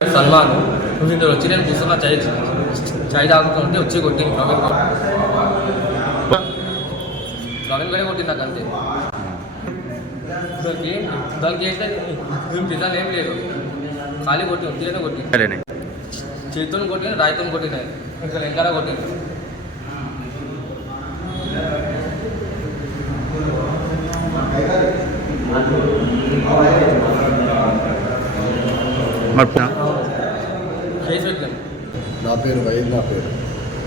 సల్మాన్ నువ్వు ఇందులో వచ్చి నేను కూర్చున్నా చాయ్ చాయ్ తాగుతుంటే వచ్చి కొట్టింది ప్రవీణ్. ప్రవీణ్ గడే కొట్టింది నాకు అంతే. దానికి దానికి ఏంటంటే డిజైన్ ఏం లేదు. ఖాళీ కొట్టి ఉత్తిగానే కొట్టింది. చేతితో కొట్టిన రాయితో కొట్టిన ఇంకా వెనకాల కొట్టింది. మరి పేరు వైద్ నా పేరు.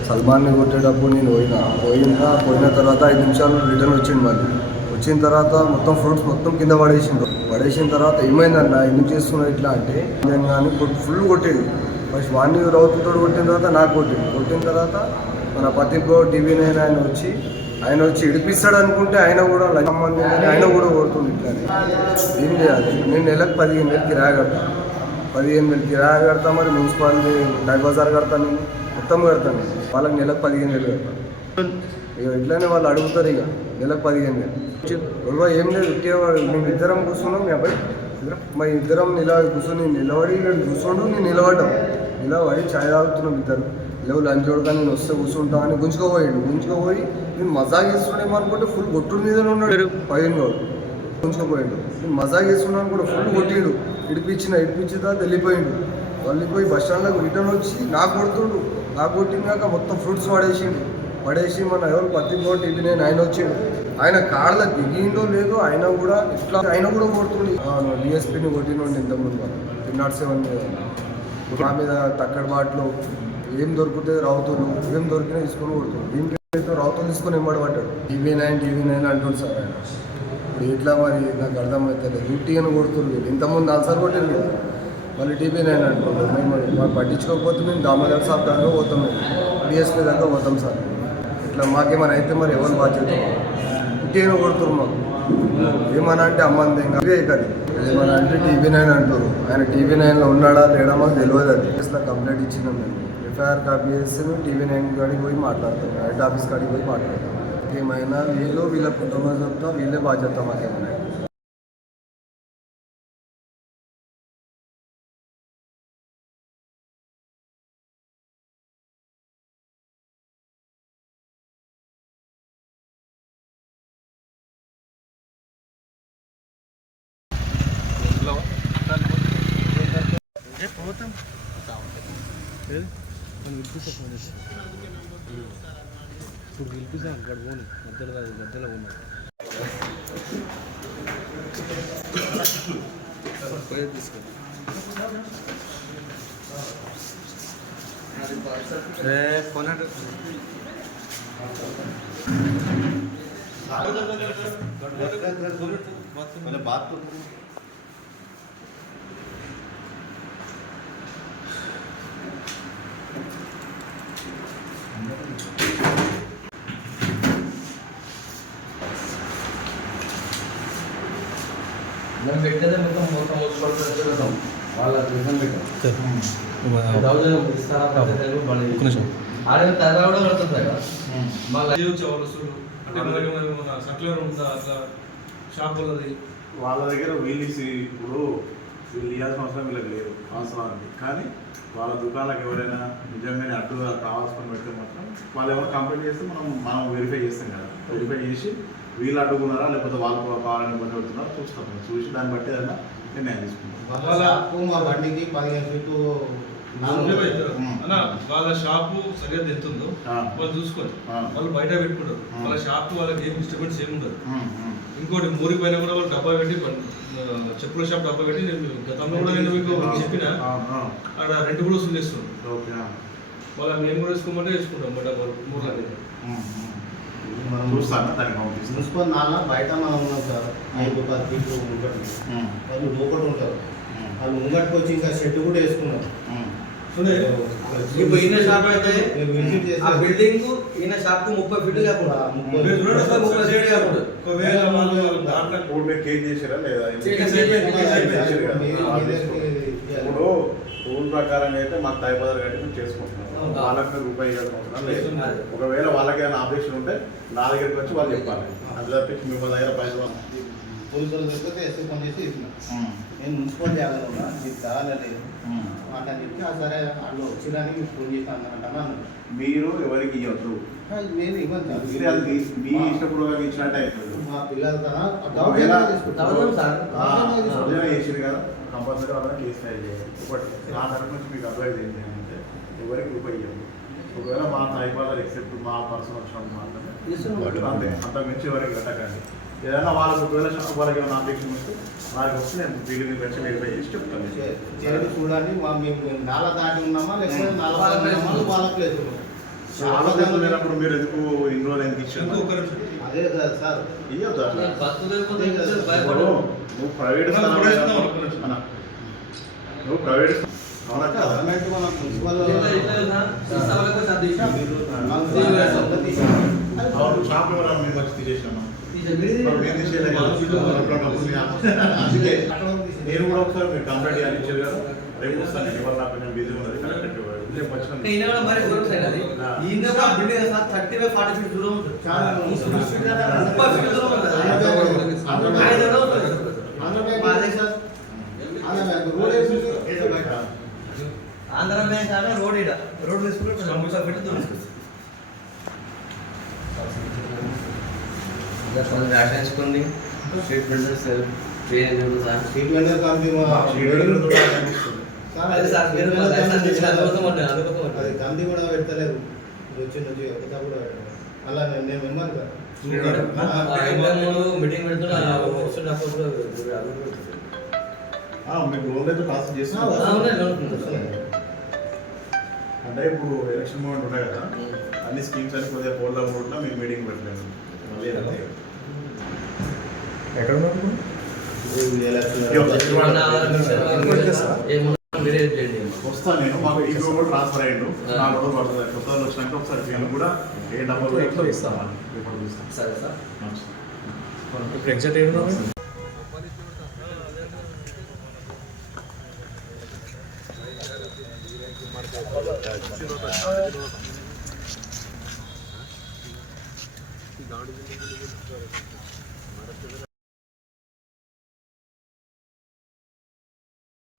సల్మాన్ని కొట్టేటప్పుడు నేను పోయినా పోయినా పోయిన తర్వాత ఐదు నిమిషాలు రిటర్న్ వచ్చింది మళ్ళీ. వచ్చిన తర్వాత మొత్తం ఫ్రూట్స్ మొత్తం కింద పడేసిండ్రు పడేసిన తర్వాత ఏమైందన్న ఎందుకు చేస్తున్నావు ఇట్లా అంటే నేను కానీ ఫుల్ కొట్టేది ఫస్ట్ వాడిని రౌతుతో కొట్టిన తర్వాత నాకు కొట్టింది కొట్టిన తర్వాత మన పతిగో టీవీ నైన్ ఆయన వచ్చి ఆయన వచ్చి ఇడిపిస్తాడు అనుకుంటే ఆయన కూడా లైఫ్ కానీ ఆయన కూడా కొడుతుంది ఇట్లా ఏం చేయాలి? నేను నెలకు పదిహేను నెలకి కిరాయి పదిహేను వేలు కిరాయి కడతా మరి మున్సిపాలిటీ డై బజార్ కడతాను నేను. మొత్తం కడతాను వాళ్ళకి నెలకు పదిహేను వేలు కడతాను ఇక ఇట్లానే వాళ్ళు అడుగుతారు ఇక. నెలకు పదిహేను వేలు. గొడవ ఏం లేదు మేము ఇద్దరం కూర్చున్నాం మీ అబ్బాయి మా ఇద్దరం నిల కూర్చొని నిలబడి వీడు కూర్చోండు నేను నిలబడ్డాం. నిలబడి ఛాయ్ తాగుతున్నాం ఇద్దరు. లేవు లంచ్ చూడగా నేను వస్తే కూర్చుంటా అని గుంజుకోపోయాడు. గుంజుకోపోయి నేను మజా చేస్తుండే అనుకుంటే ఫుల్ గొట్టు మీదనే ఉన్నాడు. పైన గుంజుకోపోయాడు. నేను మజా చేస్తున్నాను కూడా ఫుల్ కొట్టిండు ఇడిపించిన ఇడిపించిన తర్వాత వెళ్ళిపోయిండు వెళ్ళిపోయి బస్ స్టాండ్లోకి రిటర్న్ వచ్చి నాకు కొడుతుండు. నాకు కొట్టినాక మొత్తం ఫ్రూట్స్ పడేసిండు. పడేసి మన ఎవరు పత్తి పోటీ ఇవి నేను ఆయన వచ్చిండు. ఆయన కార్లో దిగిండో లేదో ఆయన కూడా ఇట్లా ఆయన కూడా కొడుతుండు. డిఎస్పీని కొట్టినండి ఇంతకుముందు. త్రీ నాట్ సెవెన్ నా మీద తక్కడబాట్లు ఏం దొరికితే రౌతులు ఏం దొరికినా తీసుకొని కొడుతుంది దీనికి అయితే రౌతులు తీసుకొని ఎంబడి పడ్డాడు. టీవీ నైన్ టీవీ నైన్ అంటుంది సార్ ఆయన. ఇప్పుడు ఎట్లా మరి నాకు అర్థమవుతుంది డ్యూటీ అని కొడుతుంది. ఇంతకుముందు నాలుగు సార్లు కొట్టారు కదా. మళ్ళీ టీవీ నైన్ అంటున్నాను మేము మాకు పట్టించుకోకపోతే మేము దామోదర్ సార్ దాకా పోతాం మేము. డిఎస్పీ దాకా పోతాం సార్. ఇట్లా మాకేమైనా అయితే మరి ఎవరు బాధ్యత? డ్యూటీ అని కొడుతున్నారు మాకు. ఏమన్నా అంటే అమ్మంది ఇంకా. అవుతుంది ఏమన్నా అంటే టీవీ నైన్ అంటారు ఆయన టీవీ నైన్లో ఉన్నాడా లేడా మాకు తెలియదు అది. కేసులో కంప్లైంట్ ఇచ్చినాం మేము. ఎఫ్ఐఆర్ కాపీ చేస్తే మేము టీవీ నైన్ కాడికి పోయి మాట్లాడతాం. హెడ్ ఆఫీస్ కాడికి పోయి మాట్లాడతాం. ఏమైనా వీళ్ళు వీళ్ళ కుటుంబం చెప్తా వీళ్ళే బాధ్యత మాకేమైనా ఇప్పుడు పిలిపిస్తాం అక్కడ పోను మధ్యలో కాదు మధ్యలో ఉన్నాడు ఫోన్ మేము పెట్టేదే మొత్తం మొత్తం వాళ్ళ పెట్టాం ఆడే కూడా పడుతుంది కదా. మళ్ళీ అవసరం మనకి మన సర్క్యులర్ ఉందా? అట్లా షాప్ వాళ్ళది వాళ్ళ దగ్గర వీళ్ళు ఇప్పుడు వీళ్ళు ఇవ్వాల్సిన అవసరం వీళ్ళకి లేదు వాస్తవానికి కానీ వాళ్ళ దుకాణాలకు ఎవరైనా నిజంగానే అడ్డుగా కావాల్సుకొని పెడితే మాత్రం వాళ్ళు ఎవరు కంప్లైంట్ చేస్తే మనం మనం వెరిఫై చేస్తాం కదా. వెరిఫై చేసి వీళ్ళు అడ్డుకున్నారా లేకపోతే వాళ్ళు కావాలని ఇబ్బంది పెడుతున్నారా చూస్తాం చూసి దాన్ని బట్టి ఏదైనా నిర్ణయం తీసుకుంటాం మా బండికి పదిహేను ఫీటు అన్న వాళ్ళ షాపు సరిగ్గా తెస్తుందో. వాళ్ళు చూసుకోండి. వాళ్ళు బయట పెట్టుకుంటారు. వాళ్ళ షాప్ వాళ్ళకి ఏం డిస్టర్బెన్స్ ఏమి ఉండదు. ఇంకోటి మూరి పైన కూడా వాళ్ళు డబ్బా పెట్టి చెప్పుల షాప్ డబ్బా పెట్టి నేను గతంలో కూడా నేను మీకు చెప్పిన. అక్కడ రెండు కూడా వసూలు చేస్తున్నాం ఓకే ఆ. వాళ్ళ మేము కూడా వేసుకోమంటే వేసుకుంటాం డబ్బాలు మూడు. చూస్తాను దానికి పంపిస్తాను మున్సిపల్ నాన్న బయట మనం ఉన్నాం సార్. ఐదు పది ఫీట్లు ముంగటి ఉమ్, వాళ్ళు లోపల ఉంటారు. వాళ్ళు ముంగటికి వచ్చి ఇంకా షెడ్ కూడా వేసుకున్నారు. ఇప్పుడు ఈయన షాప్ అయితే ఆ బిల్డింగ్ ఈయన షాప్కు ముప్పై ఫీట్లు కాకుండా ముప్పై కాకుండా. ఒకవేళ వాళ్ళు దాంట్లో కేక్ చేసారా లేదా? ఇప్పుడు రూల్ ప్రకారం అయితే మాకు తైబదర్ కట్టి మేము చేసుకుంటున్నాం. వాళ్ళకి రూపాయి ఇవ్వాల్సిన లేదు. ఒకవేళ వాళ్ళకి ఏమైనా ఆపరేషన్ ఉంటే నా దగ్గరికి వచ్చి వాళ్ళు చెప్పాలి. అది తప్పించి మిమ్మల్ని దగ్గర పైసలు పోలీసులు దొరికితే ఎస్ఐ ఫోన్ చేసి నేను మున్సిపల్ జాగాలో ఉన్నా మీకు కావాలలేదు అని చెప్పి ఆ సరే వాళ్ళు వచ్చిరని మీకు ఫోన్ చేస్తాను అంటున్నాను మీరు ఎవరికి ఇవ్వద్దు నేను ఇవ్వను మీ- ఇష్టపూర్వకంగా ఇచ్చినట్టు అవుతుంది మా పిల్లల చేసింది కదా. కంపల్సరీ వాళ్ళని కేసు ఫైల్ చేయాలి ఒకటి నా తరఫు నుంచి మీకు అడ్వైజ్ ఏంటి అంటే ఎవరికి ఉపయోగం ఒకవేళ మా టైపాలర్ ఎక్సెప్ట్ మా పర్సన్ వచ్చినప్పుడు మాత్రమే. అంతే అంత. మించి ఎవరికి పెట్టకండి ఏదైనా వాళ్ళకి ఒకవేళ షాప్ వాళ్ళకి ఏమైనా అప్లికేషన్ వస్తే వారికి వస్తే నేను బిల్డింగ్ పెట్టి వెరిఫై చేసి చెప్తాను. చూడండి మా మేము నాల దాటి ఉన్నామా లేకపోతే నాల వాళ్ళ దాటి ఆలోచనప్పుడు మీరు ఎందుకు ఇచ్చారు. అదే కదా సార్. నువ్వు ప్రైవేట్ నువ్వు ప్రైవేట్ అవునా కదా మన షాప్ వచ్చి నేను కూడా ఒకసారి మీరు కంప్లైంట్ చేయాలి ఇచ్చారు కదా. రేపు వస్తాను. ఇవాళ నాకు బిజీ ఉన్నది. Correct thirty by forty feet దూరం ఆంధ్ర బ్యాంక్ రోడ్ ఆడ రోడ్ ఇడ రోడ్ తీసుకుంటే కొంచెం ముప్పై ఫీట్ దూరం ఉంటుంది. రాసేసుకుంది స్ట్రీట్ బిల్డర్స్ మా అదే మా కూడా పెడతలేదు వచ్చి నుంచి ఒకటా కూడా పెట్టలేదు. అలా నేను నేను విన్నాను కదా. మీటింగ్ కూడా కూడా. అంటే ఇప్పుడు ఎలక్షన్ మూమెంట్ ఉన్నాయి కదా అన్ని స్కీమ్స్ అని కొద్దిగా పోల్డా మూడ్లో మీకు మీటింగ్ పెట్టలేదు మళ్ళీ. ఈ ఏమన్నా? ఏమన్నా. వస్తాను నేను మాకు ఈ కూడా ట్రాన్స్ఫర్ అయ్యిండు. నాలుగు రోజులు పడుతుంది. కొత్త వాళ్ళు వచ్చినాక ఒకసారి నేను కూడా ఏ డబ్బులు ఎట్లా ఇస్తాను సరే సార్. ఇప్పుడు ఎగ్జాక్ట్ ఏమి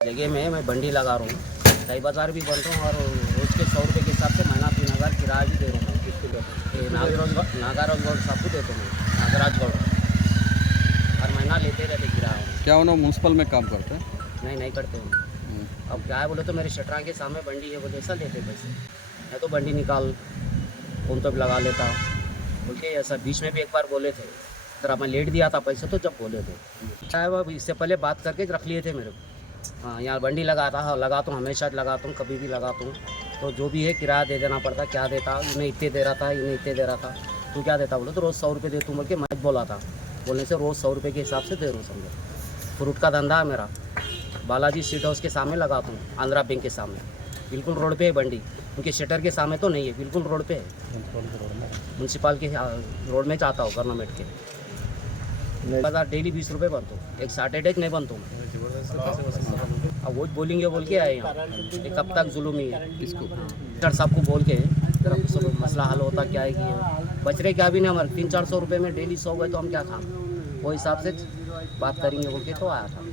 जगह में मैं बंडी लगा रहा हूँ। कई बाज़ार भी बन रहा हूँ और रोज़ के सौ रुपये के हिसाब से महीना तीन हज़ार किराया भी दे रहा हूँ हूँ। नागराज नागाराज गौड़ साहब देता हूँ नागराज गौड़ हर महीना लेते रहते किराया। क्या उन्होंने म्यूनसिपल में काम करते हैं? नहीं नहीं करते हूँ अब क्या है बोले तो मेरे शटरा के सामने बंडी है बोले ऐसा लेते पैसे। मैं तो बंडी निकाल फ़ोन तो भी लगा लेता। बोल के ऐसा बीच में भी एक बार बोले थे। जरा मैं लेट दिया था पैसे तो जब बोले थे। क्या है वो इससे पहले बात करके रख लिए थे मेरे को। हाँ यहाँ बंडी लगाता हाँ लगाता हूँ हमेशा लगाता हूँ कभी भी लगाता हूँ। तो जो भी है किराया दे देना पड़ता क्या देता इन्हें इतने दे रहा था इन्हें इतने दे रहा था। तू क्या देता बोले? तो रोज़ सौ रुपये दे तू बोल के मैं बोला था। बोलने से रोज़ सौ रुपये के हिसाब से दे रहा हूँ समझो? फ्रूट का धंधा है मेरा। बालाजी स्वीट हाउस के सामने लगाता हूँ आंध्रा बैंक के सामने। बिल्कुल रोड पे है बंडी। उनके शटर के सामने तो नहीं है बिल्कुल रोड पे है। म्यूनसिपाल के रोड में जाता हूँ गवर्नमेंट के। बाज़ार डेली बीस रुपये बनते एक सैटरडे नहीं बनते अब वो बोलेंगे बोल के आए यहाँ एक कब तक जुलूम ही? है किसको? डॉक्टर साहब को बोल के जरा सब मसला हल होता क्या है कि बच रहे क्या भी नहीं हमारे। तीन चार सौ रुपये में डेली सौ गए तो हम क्या खाएँ? वो हिसाब से बात करेंगे बोल के तो आया था।